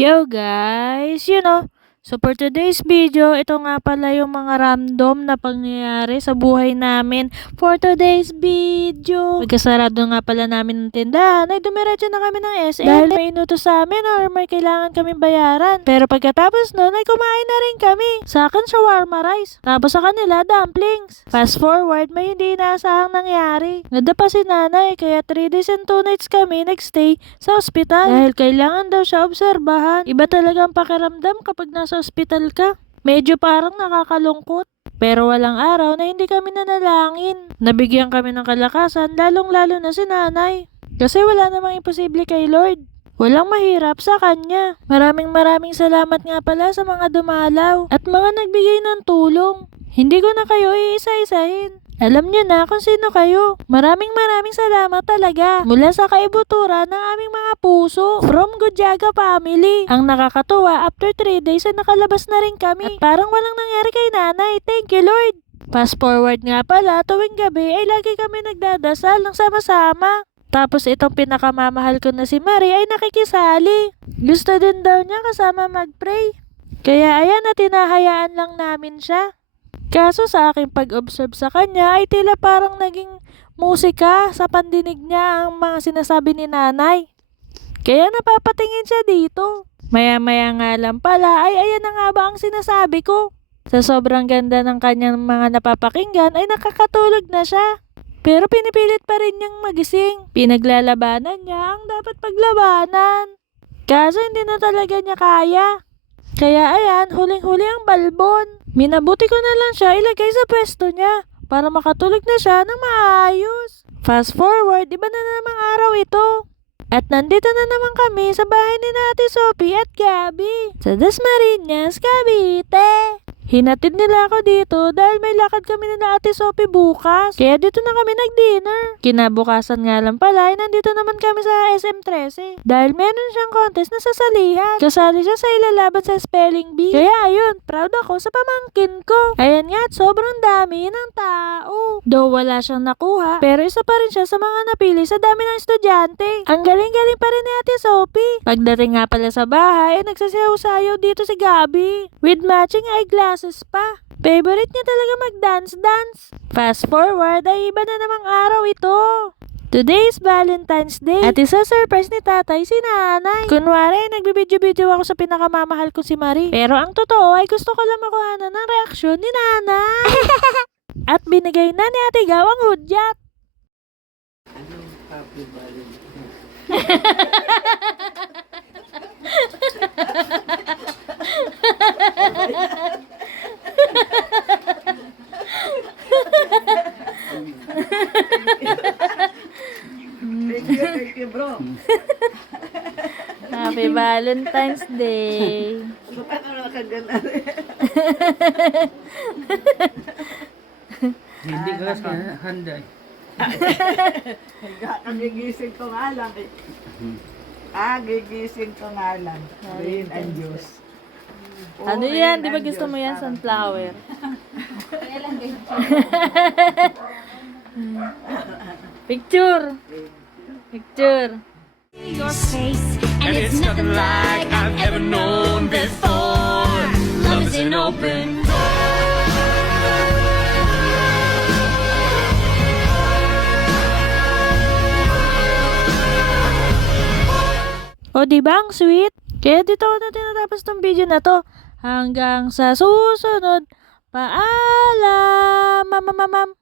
Yo guys, so for today's video, ito nga pala yung mga random na pangyayari sa buhay namin for today's video. Pagkasarado nga pala namin ng tindahan, ay dumiretso na kami ng SM dahil may inutos sa amin or may kailangan kami bayaran. Pero pagkatapos nun ay kumain na rin kami. Sa akin shawarma rice, tapos sa kanila dumplings. Fast forward, may hindi inaasahang nangyari. Nadapa si nanay kaya 3 days and 2 nights kami nagstay sa ospital dahil kailangan daw siya obserbahan. Iba talaga ang pakiramdam kapag nasa ospital ka. Medyo parang nakakalungkot. Pero walang araw na hindi kami nanalangin. Nabigyan kami ng kalakasan, lalong-lalo na si nanay. Kasi wala namang imposible kay Lord. Walang mahirap sa kanya. Maraming salamat nga pala sa mga dumalaw at mga nagbigay ng tulong. Hindi ko na kayo iisa-isahin. Alam niyo na kung sino kayo. Maraming salamat talaga. Mula sa kaibuturan ng aming mga puso. From Gudyaga family. Ang nakakatuwa, after 3 days ay nakalabas na rin kami. At parang walang nangyari kay nanay. Thank you Lord. Fast forward nga pala, tuwing gabi ay lagi kami nagdadasal ng sama-sama. Tapos itong pinakamamahal ko na si Marie ay nakikisali. Gusto din daw niya kasama mag-pray. Kaya ayan na tinahayaan lang namin siya. Kaso sa aking pag-observe sa kanya ay tila parang naging musika sa pandinig niya ang mga sinasabi ni nanay. Kaya napapatingin siya dito. Maya-maya nga lang pala ay ayan na nga ba ang sinasabi ko. Sa sobrang ganda ng kanyang mga napapakinggan ay nakakatulog na siya. Pero pinipilit pa rin niyang magising. Pinaglalabanan niya ang dapat paglabanan. Kaso hindi na talaga niya kaya. Kaya ayan, huling-huli ang balbon. Minabuti ko na lang siya ilagay sa pwesto niya para makatulog na siya ng maayos. Fast forward, iba na namang araw ito. At nandito na naman kami sa bahay ni Ate Sophie at Gabby sa Dasmariñas, Cavite. Hinatid nila ako dito dahil may lakad kami na Ate Sophie bukas. Kaya dito na kami nag-dinner. Kinabukasan nga lang pala ay nandito naman kami sa SM13. Dahil meron siyang contest na sasalihan. Kasali siya sa ilalaban sa spelling bee. Kaya ayun, proud ako sa pamangkin ko. Ayan nga at sobrang dami ng tao. Though wala siyang nakuha, pero isa pa rin siya sa mga napili sa dami ng estudyante. Ang galing-galing pa rin ni Ate Sophie. Pagdating nga pala sa bahay, ay nagsasayaw-sayaw dito si Gabby. With matching eyeglasses pa. Favorite niya talaga mag-dance-dance. Fast forward ay iba na namang araw ito. Today is Valentine's Day at isa-surprise ni tatay si nanay. Kunwari, nagbibidyo-video ako sa pinakamamahal ko si Marie. Pero ang totoo ay gusto ko lang makuhanan ng reaksyon ni nanay. At binigay na ni Ate Gaw ang hudyat. Happy Valentine's. Thank you, bro. Happy Valentine's Day. Ano nakaganan? Hindi ko kasi handa eh. Gigising ko nga lang eh. Gigising ko nga lang. Rain and juice. Ano yan? Di ba gusto mo yan? Sunflower. Picture. Picture. Your face, and it's nothing like I've ever known before. Love is an open O diba ang sweet? Kaya dito ko na tinatapos tong video na to. Hanggang sa susunod. Paalam! Mamamamam!